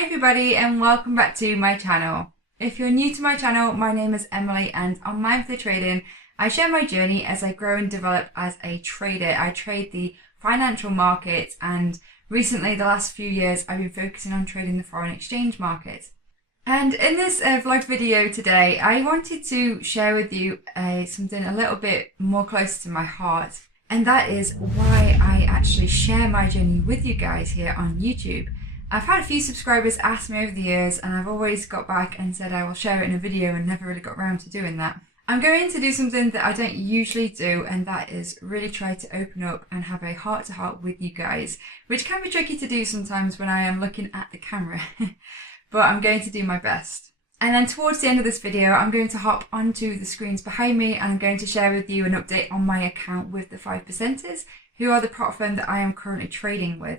Hi everybody and welcome back to my channel. If you're new to my channel, my name is Emily and on Mindfully Trading, I share my journey as I grow and develop as a trader. I trade the financial markets and recently, the last few years, I've been focusing on trading the foreign exchange market. And in this vlog video today, I wanted to share with you something a little bit more close to my heart. And that is why I actually share my journey with you guys here on YouTube. I've had a few subscribers ask me over the years and I've always got back and said I will share it in a video and never really got around to doing that. I'm going to do something that I don't usually do, and that is really try to open up and have a heart-to-heart with you guys, which can be tricky to do sometimes when I am looking at the camera, but I'm going to do my best. And then towards the end of this video, I'm going to hop onto the screens behind me and I'm going to share with you an update on my account with the 5%ers, who are the prop firm that I am currently trading with.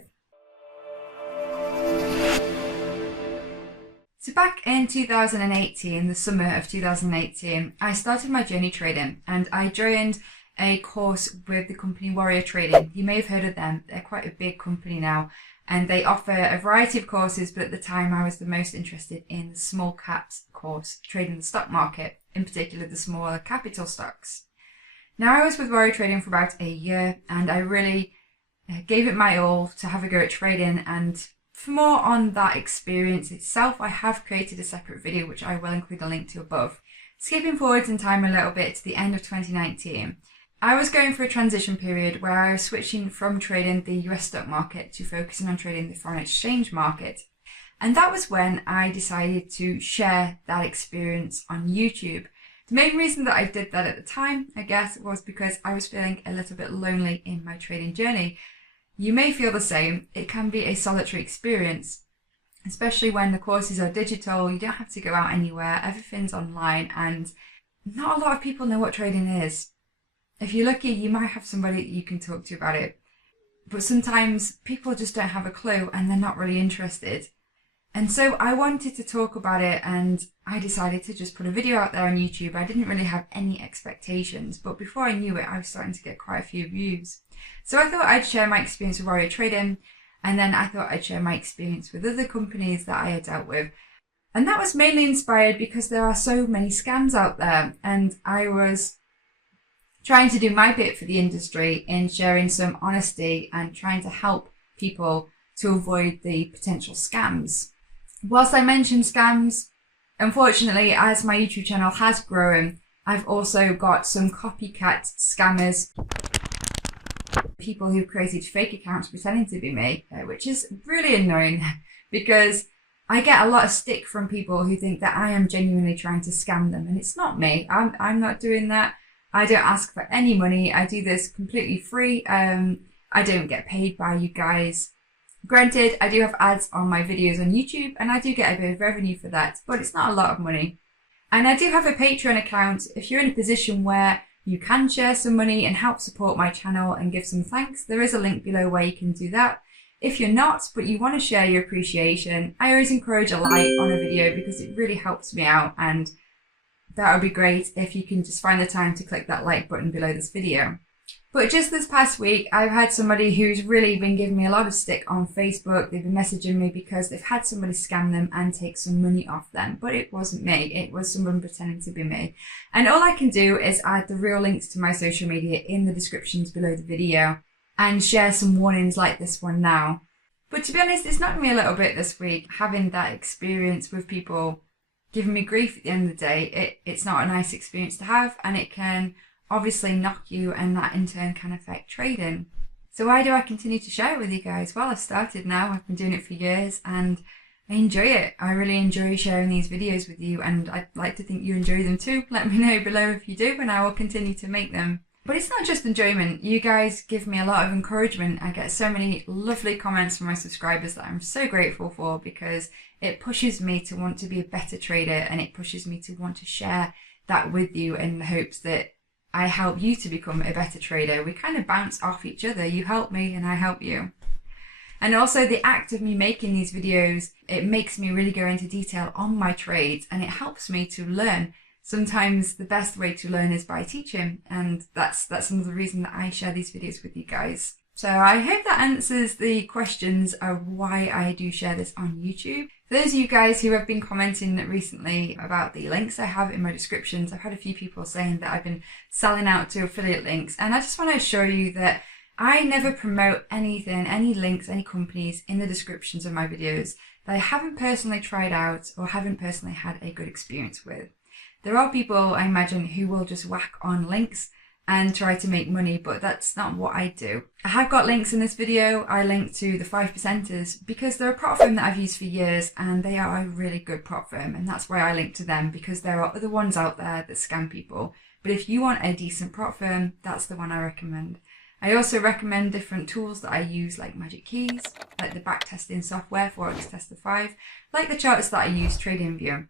So back in 2018, the summer of 2018, I started my journey trading and I joined a course with the company Warrior Trading. You may have heard of them. They're quite a big company now and they offer a variety of courses, but at the time I was the most interested in the small caps course, trading the stock market, in particular the smaller capital stocks. Now I was with Warrior Trading for about a year and I really gave it my all to have a go at trading, and for more on that experience itself, I have created a separate video which I will include a link to above. Skipping forwards in time a little bit to the end of 2019, I was going through a transition period where I was switching from trading the US stock market to focusing on trading the foreign exchange market. And that was when I decided to share that experience on YouTube. The main reason that I did that at the time, I guess, was because I was feeling a little bit lonely in my trading journey. You may feel the same. It can be a solitary experience, especially when the courses are digital. You don't have to go out anywhere. Everything's online and not a lot of people know what trading is. If you're lucky, you might have somebody that you can talk to about it. But sometimes people just don't have a clue and they're not really interested. And so I wanted to talk about it and I decided to just put a video out there on YouTube. I didn't really have any expectations, but before I knew it, I was starting to get quite a few views. So I thought I'd share my experience with Warrior Trading, and then I thought I'd share my experience with other companies that I had dealt with. And that was mainly inspired because there are so many scams out there, and I was trying to do my bit for the industry in sharing some honesty and trying to help people to avoid the potential scams. Whilst I mentioned scams, unfortunately, as my YouTube channel has grown, I've also got some copycat scammers, people who've created fake accounts pretending to be me, which is really annoying because I get a lot of stick from people who think that I am genuinely trying to scam them, and it's not me. I'm not doing that. I don't ask for any money. I do this completely free. I don't get paid by you guys. Granted, I do have ads on my videos on YouTube and I do get a bit of revenue for that, but it's not a lot of money. And I do have a Patreon account. If you're in a position where you can share some money and help support my channel and give some thanks, there is a link below where you can do that. If you're not, but you want to share your appreciation, I always encourage a like on a video because it really helps me out, and that would be great if you can just find the time to click that like button below this video. But just this past week, I've had somebody who's really been giving me a lot of stick on Facebook. They've been messaging me because they've had somebody scam them and take some money off them. But it wasn't me. It was someone pretending to be me. And all I can do is add the real links to my social media in the descriptions below the video and share some warnings like this one now. But to be honest, it's knocked me a little bit this week, having that experience with people giving me grief at the end of the day. It's not a nice experience to have, and it can obviously knock you, and that in turn can affect trading. So why do I continue to share it with you guys? Well, I've started now. I've been doing it for years and I enjoy it. I really enjoy sharing these videos with you, and I'd like to think you enjoy them too. Let me know below if you do, and I will continue to make them. But it's not just enjoyment. You guys give me a lot of encouragement. I get so many lovely comments from my subscribers that I'm so grateful for, because it pushes me to want to be a better trader, and it pushes me to want to share that with you in the hopes that I help you to become a better trader. We kind of bounce off each other. You help me and I help you. And also the act of me making these videos, it makes me really go into detail on my trades, and it helps me to learn. Sometimes the best way to learn is by teaching, and that's another reason that I share these videos with you guys. So I hope that answers the questions of why I do share this on YouTube. For those of you guys who have been commenting recently about the links I have in my descriptions, I've had a few people saying that I've been selling out to affiliate links, and I just want to assure you that I never promote anything, any links, any companies in the descriptions of my videos that I haven't personally tried out or haven't personally had a good experience with. There are people, I imagine, who will just whack on links and try to make money, but that's not what I do. I have got links in this video. I link to the 5%ers because they're a prop firm that I've used for years and they are a really good prop firm, and that's why I link to them, because there are other ones out there that scam people. But if you want a decent prop firm, that's the one I recommend. I also recommend different tools that I use, like Magic Keys, like the backtesting software, Forex Tester 5, like the charts that I use, TradingView.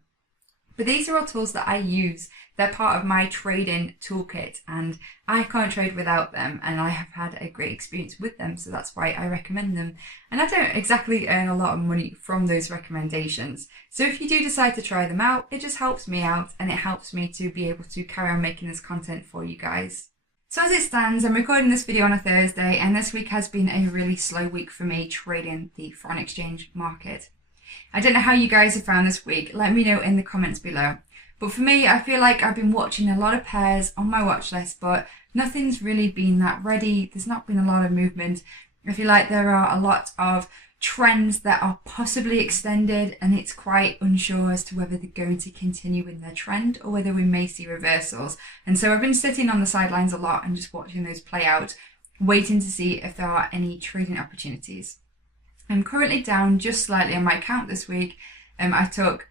But these are all tools that I use. They're part of my trading toolkit and I can't trade without them, and I have had a great experience with them, so that's why I recommend them. And I don't exactly earn a lot of money from those recommendations. So if you do decide to try them out, it just helps me out and it helps me to be able to carry on making this content for you guys. So as it stands, I'm recording this video on a Thursday, and this week has been a really slow week for me trading the foreign exchange market. I don't know how you guys have found this week. Let me know in the comments below. But for me, I feel like I've been watching a lot of pairs on my watch list, but nothing's really been that ready. There's not been a lot of movement. I feel like there are a lot of trends that are possibly extended, and it's quite unsure as to whether they're going to continue in their trend or whether we may see reversals. And so I've been sitting on the sidelines a lot and just watching those play out, waiting to see if there are any trading opportunities. I'm currently down just slightly on my account this week. I took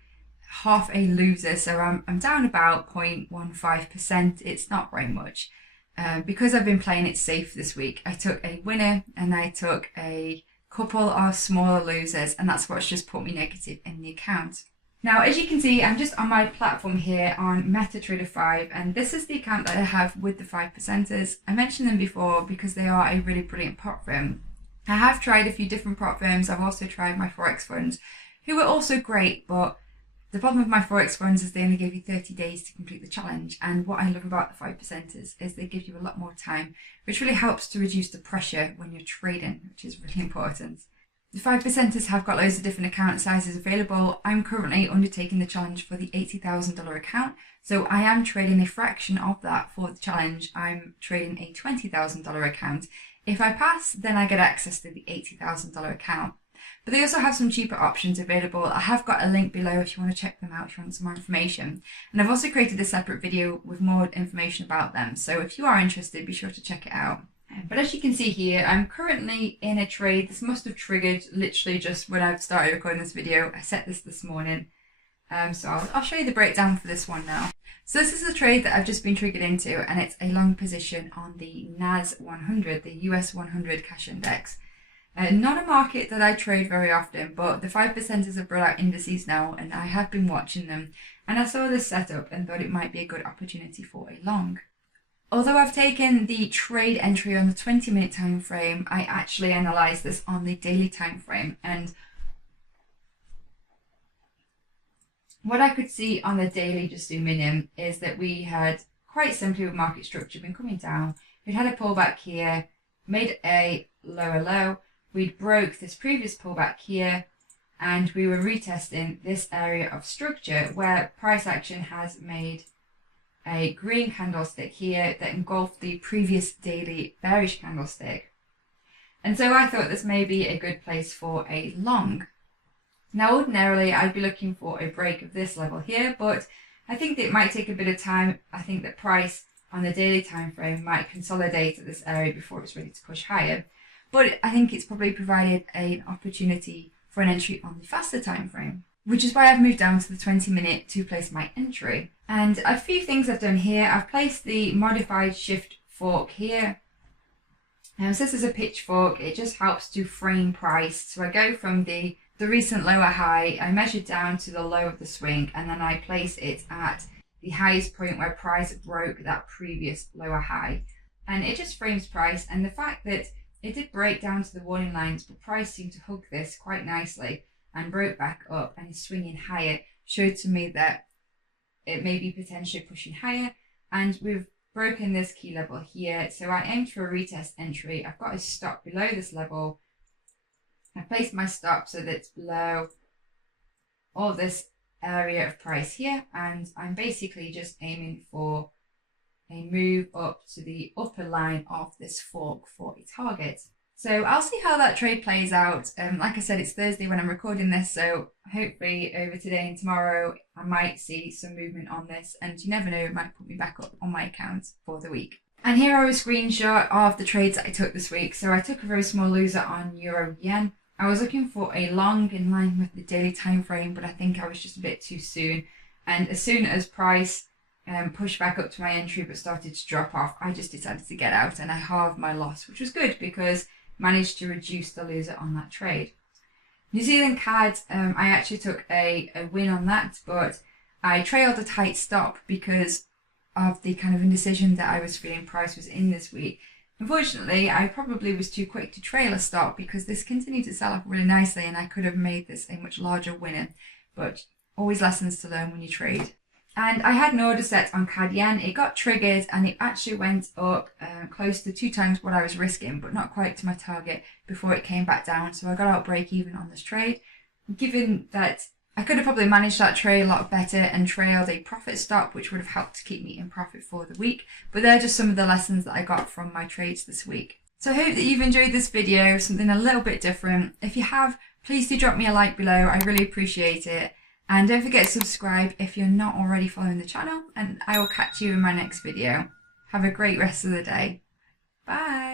half a loser, so I'm down about 0.15%. It's not very much. Because I've been playing it safe this week, I took a winner and I took a couple of smaller losers, and that's what's just put me negative in the account. Now, as you can see, I'm just on my platform here on MetaTrader 5, and this is the account that I have with the 5%ers. I mentioned them before because they are a really brilliant prop firm. I have tried a few different prop firms. I've also tried my Forex funds, who were also great, but the problem with my Forex funds is they only give you 30 days to complete the challenge, and what I love about the 5%ers is they give you a lot more time, which really helps to reduce the pressure when you're trading, which is really important. The 5%ers have got loads of different account sizes available. I'm currently undertaking the challenge for the $80,000 account, so I am trading a fraction of that for the challenge. I'm trading a $20,000 account. If I pass, then I get access to the $80,000 account. But they also have some cheaper options available. I have got a link below if you want to check them out, if you want some more information. And I've also created a separate video with more information about them. So if you are interested, be sure to check it out. But as you can see here, I'm currently in a trade. This must have triggered literally just when I've started recording this video. I set this morning. So I'll show you the breakdown for this one now. So this is a trade that I've just been triggered into, and it's a long position on the NAS 100, the US 100 cash index. Not a market that I trade very often, but the 5%ers have brought out indices now, and I have been watching them, and I saw this setup and thought it might be a good opportunity for a long. Although I've taken the trade entry on the 20-minute time frame, I actually analysed this on the daily time frame, and what I could see on the daily, just zooming in, is that we had, quite simply with market structure, been coming down. We'd had a pullback here, made a lower low. We'd broke this previous pullback here, and we were retesting this area of structure where price action has made a green candlestick here that engulfed the previous daily bearish candlestick. And so I thought this may be a good place for a long. Now, ordinarily, I'd be looking for a break of this level here, but I think that it might take a bit of time. I think that price on the daily time frame might consolidate at this area before it's ready to push higher. But I think it's probably provided an opportunity for an entry on the faster time frame, which is why I've moved down to the 20-minute to place my entry. And a few things I've done here. I've placed the modified shift fork here. So this is a pitchfork. It just helps to frame price. So I go from the recent lower high, I measure down to the low of the swing, and then I place it at the highest point where price broke that previous lower high. And it just frames price, and the fact that it did break down to the warning lines, but price seemed to hug this quite nicely and broke back up and is swinging higher, showed to me that it may be potentially pushing higher. And with broken this key level here. So I aimed for a retest entry. I've got a stop below this level. I placed my stop so that it's below all this area of price here, and I'm basically just aiming for a move up to the upper line of this fork for a target. So I'll see how that trade plays out. Like I said, it's Thursday when I'm recording this, so hopefully over today and tomorrow I might see some movement on this, and you never know, it might put me back up on my account for the week. And here are a screenshot of the trades that I took this week. So I took a very small loser on Euro Yen. I was looking for a long in line with the daily time frame, but I think I was just a bit too soon. And as soon as price pushed back up to my entry but started to drop off, I just decided to get out, and I halved my loss, which was good because managed to reduce the loser on that trade. New Zealand CAD, I actually took a win on that, but I trailed a tight stop because of the kind of indecision that I was feeling price was in this week. Unfortunately, I probably was too quick to trail a stop because this continued to sell off really nicely and I could have made this a much larger winner, but always lessons to learn when you trade. And I had an order set on CAD Yen. It got triggered and it actually went up close to 2 times what I was risking, but not quite to my target before it came back down. So I got out break even on this trade. Given that I could have probably managed that trade a lot better and trailed a profit stop, which would have helped to keep me in profit for the week. But they're just some of the lessons that I got from my trades this week. So I hope that you've enjoyed this video, something a little bit different. If you have, please do drop me a like below. I really appreciate it. And don't forget to subscribe if you're not already following the channel, and I will catch you in my next video. Have a great rest of the day. Bye.